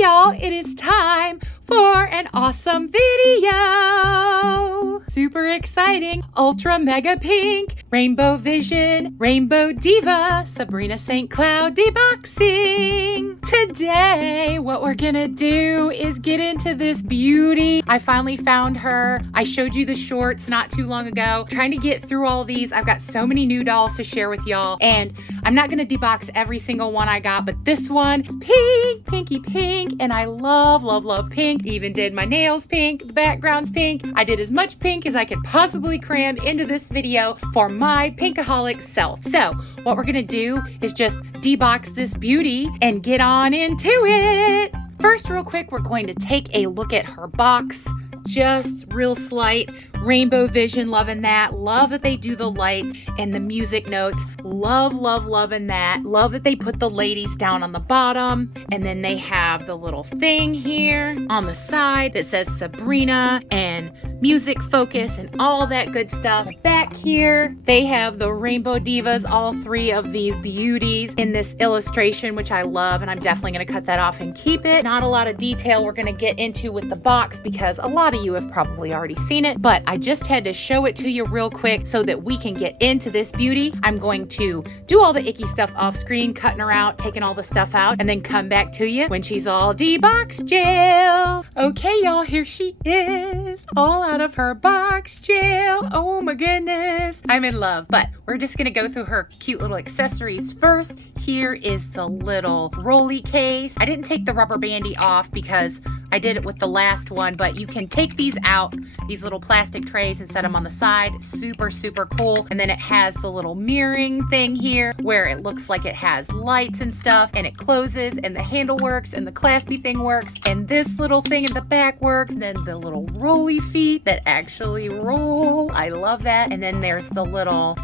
y'all, it is time for an awesome video. Super exciting, ultra mega pink, rainbow vision, rainbow diva, Sabrina St.Cloud deboxing. Today, what we're gonna do is get into this beauty. I finally found her. I showed you the shorts not too long ago. Trying to get through all these. I've got so many new dolls to share with y'all, and I'm not gonna debox every single one I got, but this one is pink, pinky pink, and I love, love, love pink. Even did my nails pink, the background's pink. I did as much pink as I could possibly cram into this video for my pinkaholic self. So what we're gonna do is just debox this beauty and get on into it. First, real quick, we're going to take a look at her box. Just real slight rainbow vision, loving that. Love that they do the lights and the music notes. Love, love, loving that. Love that they put the ladies down on the bottom, and then they have the little thing here on the side that says Sabrina and music focus and all that good stuff. Back here, they have the rainbow divas, all three of these beauties in this illustration, which I love, and I'm definitely gonna cut that off and keep it. Not a lot of detail we're gonna get into with the box because a lot of you have probably already seen it, but I just had to show it to you real quick so that we can get into this beauty. I'm going to do all the icky stuff off screen, cutting her out, taking all the stuff out, and then come back to you when she's all deboxed jail. Okay, y'all, here she is, all out of her box jail. Oh my goodness, I'm in love. But we're just gonna go through her cute little accessories first. Here is the little rolly case. I didn't take the rubber bandy off because I did it with the last one, but you can take these out, these little plastic trays, and set them on the side. Super, super cool. And then it has the little mirroring thing here where it looks like it has lights and stuff, and it closes, and the handle works, and the claspy thing works, and this little thing in the back works, and then the little rolly feet that actually roll. I love that. And then there's the little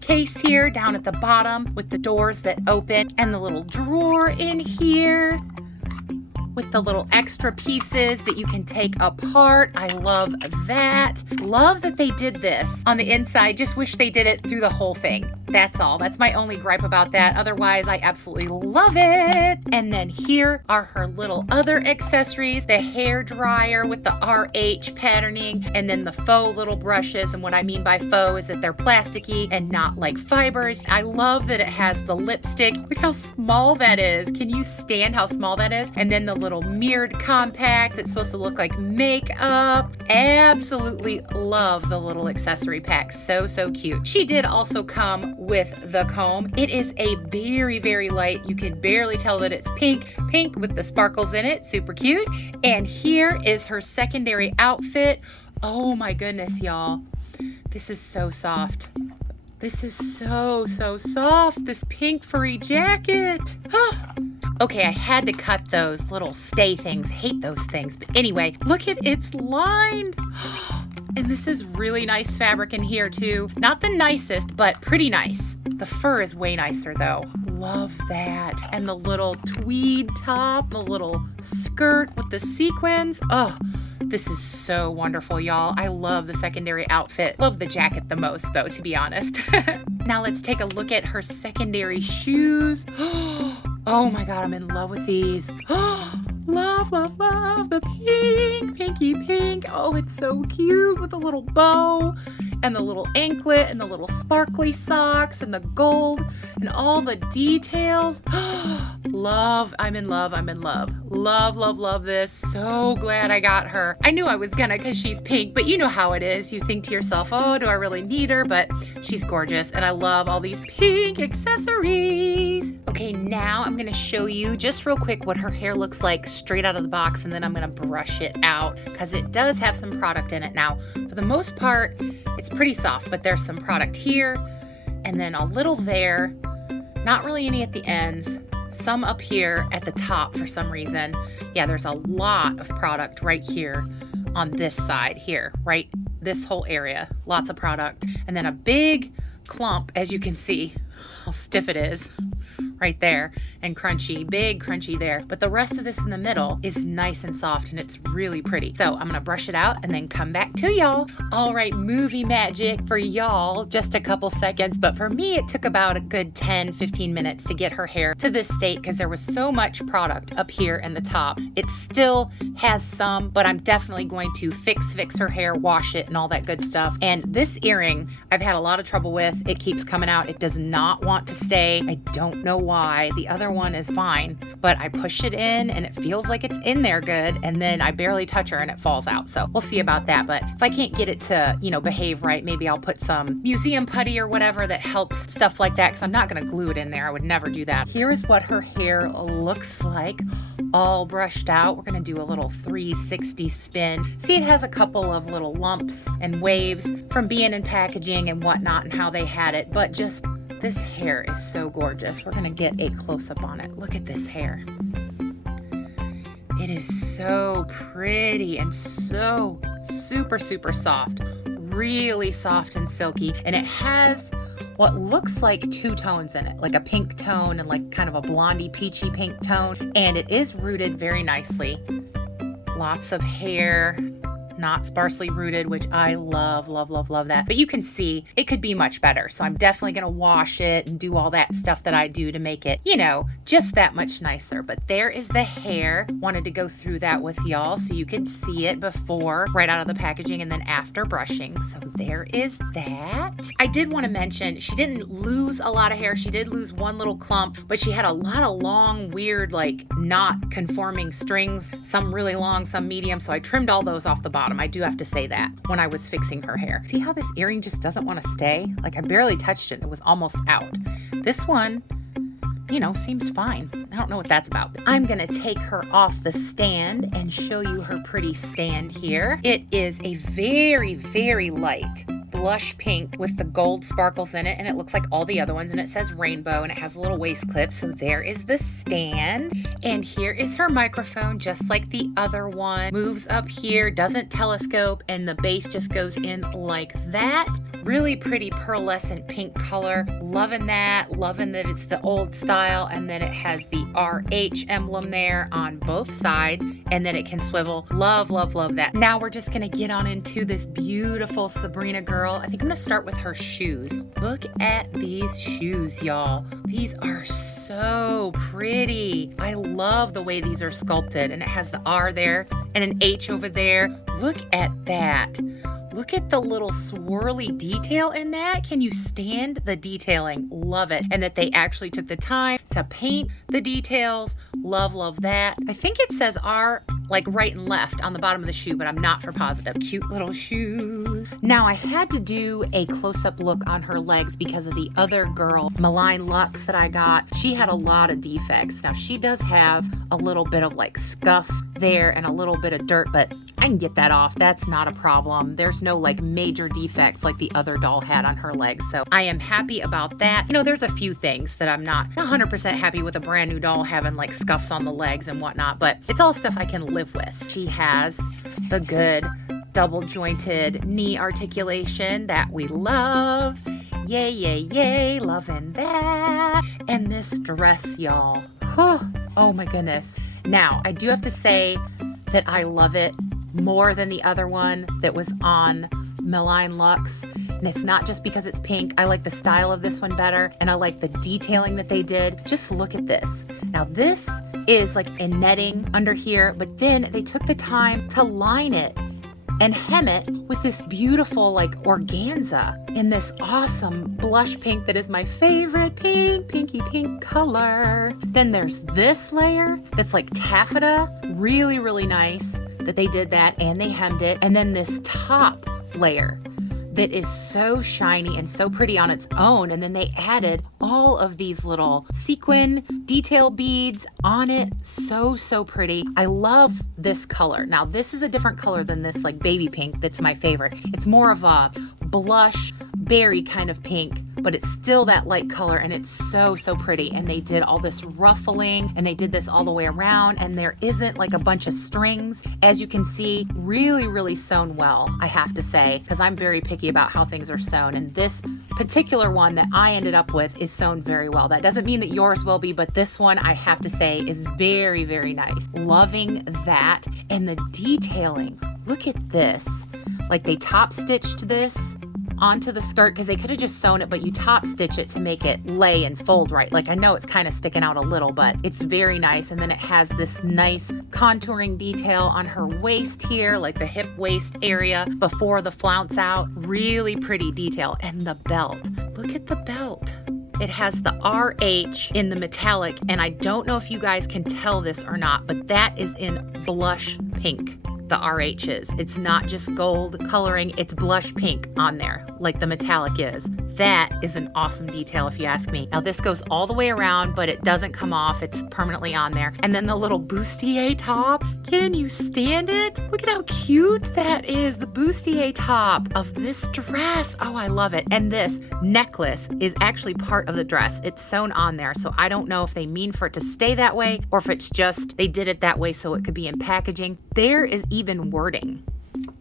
case here down at the bottom with the doors that open, and the little drawer in here with the little extra pieces that you can take apart. I love that. Love that they did this on the inside. Just wish they did it through the whole thing. That's all. That's my only gripe about that. Otherwise, I absolutely love it. And then here are her little other accessories. The hair dryer with the RH patterning, and then the faux little brushes. And what I mean by faux is that they're plasticky and not like fibers. I love that it has the lipstick. Look how small that is. Can you stand how small that is? And then the little mirrored compact that's supposed to look like makeup. Absolutely love the little accessory pack. So, so cute. She did also come with the comb. It is a very, very light. You can barely tell that it's pink with the sparkles in it. Super cute. And here is her secondary outfit. Oh my goodness, y'all. This is so soft. This is so, so soft. This pink furry jacket. Okay, I had to cut those little stay things. Hate those things. But anyway, look at it's lined. And this is really nice fabric in here too. Not the nicest, but pretty nice. The fur is way nicer though. Love that. And the little tweed top, the little skirt with the sequins. Oh, this is so wonderful, y'all. I love the secondary outfit. Love the jacket the most though, to be honest. Now let's take a look at her secondary shoes. Oh my God, I'm in love with these. Love, love, love the pink, pinky pink. Oh, it's so cute with the little bow and the little anklet and the little sparkly socks and the gold and all the details. Love, I'm in love, I'm in love. Love, love, love this. So glad I got her. I knew I was gonna because she's pink, but you know how it is. You think to yourself, oh, do I really need her? But she's gorgeous, and I love all these pink accessories. Okay, now I'm gonna show you just real quick what her hair looks like straight out of the box, and then I'm gonna brush it out because it does have some product in it. Now, for the most part, it's pretty soft, but there's some product here and then a little there. Not really any at the ends. Some up here at the top for some reason. Yeah, there's a lot of product right here on this side here, right? This whole area, lots of product. And then a big clump, as you can see, how stiff it is, right there and crunchy, big crunchy there. But the rest of this in the middle is nice and soft and it's really pretty. So I'm gonna brush it out and then come back to y'all. All right, movie magic for y'all, just a couple seconds. But for me, it took about a good 10, 15 minutes to get her hair to this state because there was so much product up here in the top. It still has some, but I'm definitely going to fix her hair, wash it and all that good stuff. And this earring, I've had a lot of trouble with. It keeps coming out. It does not want to stay. I don't know why. The other one is fine, but I push it in and it feels like it's in there good. And then I barely touch her and it falls out. So we'll see about that. But if I can't get it to, behave right, maybe I'll put some museum putty or whatever that helps stuff like that, because I'm not going to glue it in there. I would never do that. Here is what her hair looks like, all brushed out. We're going to do a little 360 spin. See, it has a couple of little lumps and waves from being in packaging and whatnot and how they had it, but just this hair is so gorgeous. We're going to get a close-up on it. Look at this hair. It is so pretty and so super, super soft. Really soft and silky. And it has what looks like two tones in it, like a pink tone and like kind of a blondie peachy pink tone. And it is rooted very nicely. Lots of hair, not sparsely rooted, which I love, love, love, love that. But you can see it could be much better. So I'm definitely going to wash it and do all that stuff that I do to make it, just that much nicer. But there is the hair. Wanted to go through that with y'all so you could see it before, right out of the packaging, and then after brushing. So there is that. I did want to mention, she didn't lose a lot of hair. She did lose one little clump, but she had a lot of long, weird, like not conforming strings, some really long, some medium. So I trimmed all those off the bottom. I do have to say that when I was fixing her hair. See how this earring just doesn't want to stay? Like I barely touched it. It was almost out. This one, seems fine. I don't know what that's about. I'm going to take her off the stand and show you her pretty stand here. It is a very, very light blush pink with the gold sparkles in it, and it looks like all the other ones, and it says rainbow, and it has a little waist clip. So there is the stand, and here is her microphone, just like the other one. Moves up here, doesn't telescope, and the base just goes in like that. Really pretty pearlescent pink color. Loving that. Loving that it's the old style, and then it has the RH emblem there on both sides, and then it can swivel. Love, love, love that. Now we're just gonna get on into this beautiful Sabrina girl. I think I'm gonna start with her shoes. Look at these shoes, y'all. These are so pretty. I love the way these are sculpted, and it has the R there and an H over there. Look at that. Look at the little swirly detail in that. Can you stand the detailing? Love it. And that they actually took the time to paint the details. Love, love that. I think it says R like right and left on the bottom of the shoe, but I'm not for positive. Cute little shoes. Now I had to do a close-up look on her legs because of the other girl, Malign Lux, that I got. She had a lot of defects. Now she does have a little bit of like scuff there and a little bit of dirt, but I can get that off. That's not a problem. There's no like major defects like the other doll had on her legs. So I am happy about that. There's a few things that I'm not 100% happy with a brand new doll having like scuffs on the legs and whatnot, but it's all stuff I can live with. She has the good double jointed knee articulation that we love. Yay, yay, yay, loving that. And this dress, y'all. Oh my goodness. Now, I do have to say that I love it more than the other one that was on Malign Lux. And it's not just because it's pink. I like the style of this one better, and I like the detailing that they did. Just look at this. Now this is like a netting under here, but then they took the time to line it and hem it with this beautiful like organza in this awesome blush pink that is my favorite pinky pink color. Then there's this layer that's like taffeta, really, really nice that they did that and they hemmed it. And then this top layer that is so shiny and so pretty on its own. And then they added all of these little sequin detail beads on it. So, so pretty. I love this color. Now, this is a different color than this like baby pink that's my favorite. It's more of a blush berry kind of pink, but it's still that light color, and it's so, so pretty. And they did all this ruffling, and they did this all the way around, and there isn't like a bunch of strings. As you can see, really, really sewn well, I have to say, because I'm very picky about how things are sewn, and this particular one that I ended up with is sewn very well. That doesn't mean that yours will be, but this one I have to say is very, very nice. Loving that. And the detailing. Look at this. Like they top stitched this onto the skirt because they could have just sewn it, but you top stitch it to make it lay and fold right. Like I know it's kind of sticking out a little, but it's very nice. And then it has this nice contouring detail on her waist here, like the hip waist area before the flounce out. Really pretty detail. And the belt. Look at the belt. It has the RH in the metallic, and I don't know if you guys can tell this or not, but that is in blush pink. The RH is. It's not just gold coloring, it's blush pink on there, like the metallic is. That is an awesome detail if you ask me. Now this goes all the way around, but it doesn't come off. It's permanently on there. And then the little bustier top. Can you stand it? Look at how cute that is. The bustier top of this dress. Oh, I love it. And this necklace is actually part of the dress. It's sewn on there. So I don't know if they mean for it to stay that way or if it's just they did it that way so it could be in packaging. There is even wording.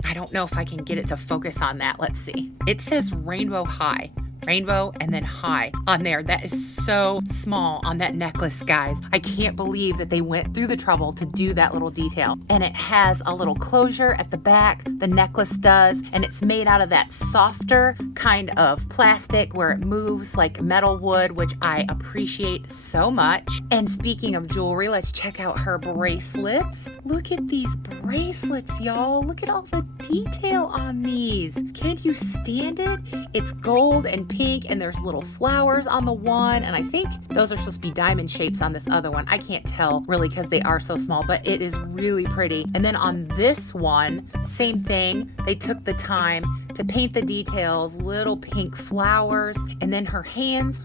I don't know if I can get it to focus on that. Let's see. It says rainbow high. Rainbow and then high on there. That is so small on that necklace, guys. I can't believe that they went through the trouble to do that little detail. And it has a little closure at the back, the necklace does, and it's made out of that softer kind of plastic where it moves like metal wood, which I appreciate so much. And speaking of jewelry, let's check out her bracelets. Look at these bracelets, y'all. Look at all the detail on these. Can't you stand it? It's gold and pink, and there's little flowers on the one, and I think those are supposed to be diamond shapes on this other one. I can't tell really because they are so small, but it is really pretty. And then on this one, same thing. They took the time to paint the details, little pink flowers, and then her hands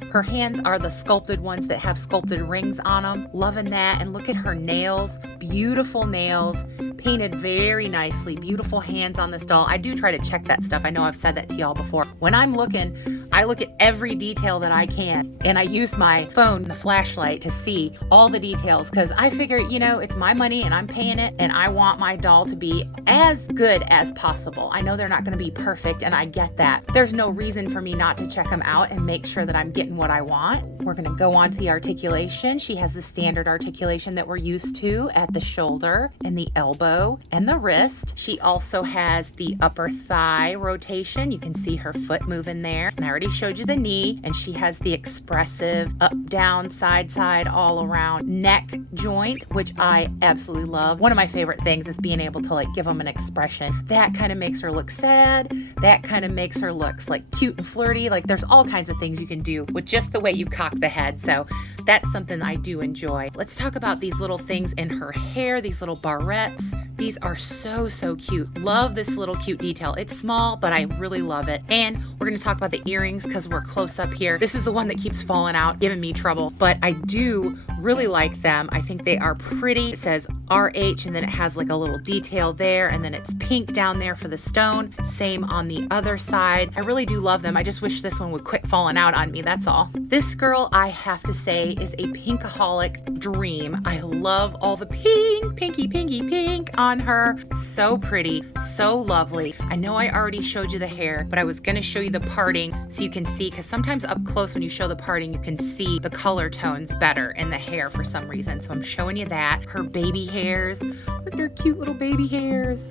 are the sculpted ones that have sculpted rings on them. Loving that. And look at her nails, beautiful nails, painted very nicely, beautiful hands on this doll. I do try to check that stuff. I know I've said that to y'all before. When I'm looking, I look at every detail that I can, and I use my phone, the flashlight, to see all the details because I figure, it's my money and I'm paying it, and I want my doll to be as good as possible. I know they're not going to be perfect, and I get that. There's no reason for me not to check them out and make sure that I'm getting what I want. We're going to go on to the articulation. She has the standard articulation that we're used to at the shoulder and the elbow and the wrist. She also has the upper thigh rotation. You can see her foot moving there. And I already showed you the knee, and she has the expressive up, down, side, all around neck joint, which I absolutely love. One of my favorite things is being able to give them an expression. That kind of makes her look sad. That kind of makes her look cute and flirty. There's all kinds of things you can do with just the way you cock the head. So that's something I do enjoy. Let's talk about these little things in her hair, these little barrettes. These are so, so cute. Love this little cute detail. It's small, but I really love it. And we're going to talk about the earrings because we're close up here. This is the one that keeps falling out, giving me trouble, but I do really like them. I think they are pretty. It says RH, and then it has a little detail there, and then it's pink down there for the stone. Same on the other side. I really do love them. I just wish this one would quit falling out on me. That's all. This girl, I have to say, is a pinkaholic dream. I love all the pinky pink on her. So pretty, so lovely. I know I already showed you the hair, but I was going to show you the parting so you can see, because sometimes up close when you show the parting, you can see the color tones better in the hair for some reason. So I'm showing you that. Her baby hairs. Look at her cute little baby hairs.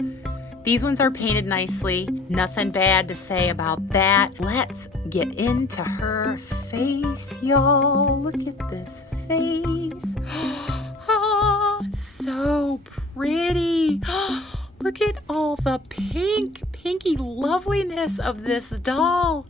These ones are painted nicely. Nothing bad to say about that. Let's get into her face, y'all. Look at this face. Ah, so pretty. Look at all the pinky loveliness of this doll.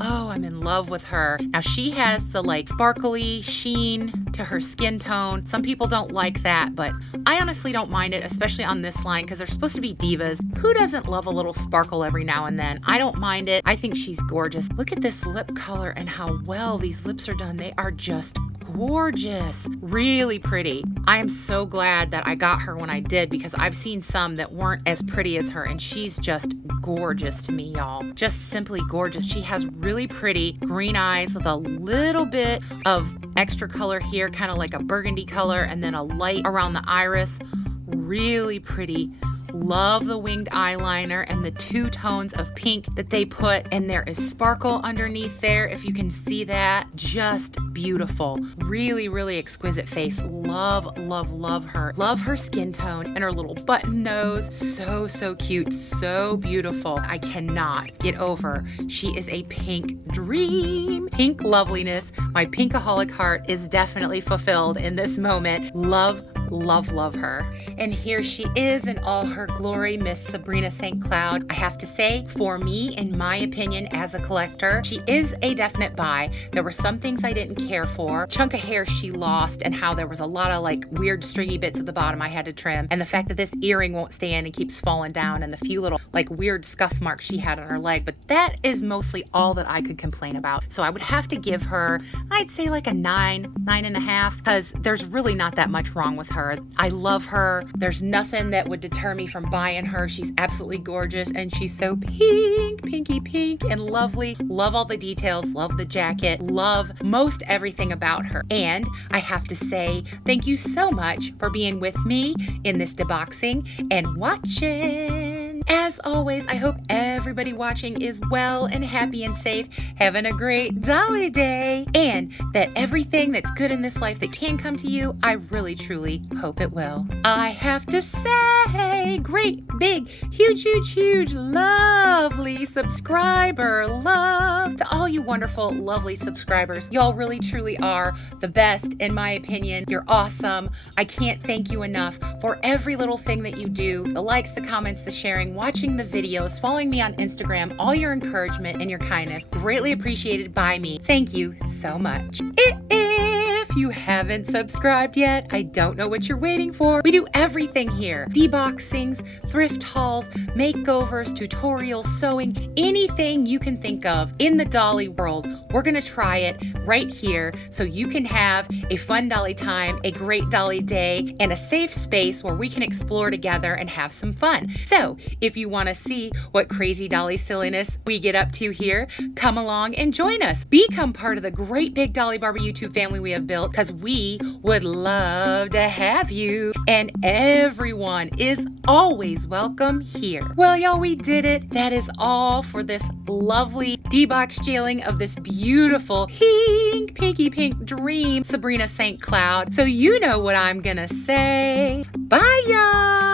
Oh, I'm in love with her. Now she has the sparkly sheen to her skin tone. Some people don't like that, but I honestly don't mind it, especially on this line because they're supposed to be divas. Who doesn't love a little sparkle every now and then? I don't mind it. I think she's gorgeous. Look at this lip color and how well these lips are done. They are just gorgeous. Really pretty. I am so glad that I got her when I did because I've seen some that weren't as pretty as her, and she's just gorgeous to me, y'all. Just simply gorgeous. She has really pretty green eyes with a little bit of extra color here, kind of like a burgundy color, and then a light around the iris. Really pretty Love the winged eyeliner and the two tones of pink that they put, and there is sparkle underneath there, if you can see that. Just beautiful. Really, really exquisite face. Love, love, love her. Love her skin tone and her little button nose. So, so cute. So beautiful. I cannot get over. She is a pink dream. Pink loveliness. My pinkaholic heart is definitely fulfilled in this moment. Love, love, love her. And here she is in all her glory, Miss Sabrina St.Cloud. I have to say, for me, in my opinion, as a collector, she is a definite buy. There were some things I didn't care for. Chunk of hair she lost, and how there was a lot of like weird stringy bits at the bottom I had to trim. And the fact that this earring won't stay in and keeps falling down, and the few little like weird scuff marks she had on her leg. But that is mostly all that I could complain about. So I would have to give her, I'd say like a 9.5, because there's really not that much wrong with her. I love her. There's nothing that would deter me from buying her. She's absolutely gorgeous, and she's so pink, pinky pink, and lovely. Love all the details, love the jacket, love most everything about her. And I have to say thank you so much for being with me in this deboxing and watching. As always, I hope everybody watching is well and happy and safe, having a great Dolly Day, and that everything that's good in this life that can come to you, I really truly hope it will. I have to say, great, big, huge, huge, huge, lovely subscriber love to all you wonderful, lovely subscribers. Y'all really truly are the best, in my opinion. You're awesome. I can't thank you enough for every little thing that you do, the likes, the comments, the sharing, watching the videos, following me on Instagram, all your encouragement and your kindness. Greatly appreciated by me. Thank you so much. If you haven't subscribed yet, I don't know what you're waiting for. We do everything here. Deboxings, thrift hauls, makeovers, tutorials, sewing, anything you can think of in the dolly world. We're gonna try it right here so you can have a fun dolly time, a great dolly day, and a safe space where we can explore together and have some fun. So if you wanna see what crazy dolly silliness we get up to here, come along and join us. Become part of the great big Dolly Barber YouTube family we have built, because we would love to have you, and everyone is always welcome here. Well, y'all, we did it. That is all for this lovely debox jailing of this beautiful pink, pinky pink dream, Sabrina St.Cloud. So you know what I'm gonna say. Bye, y'all.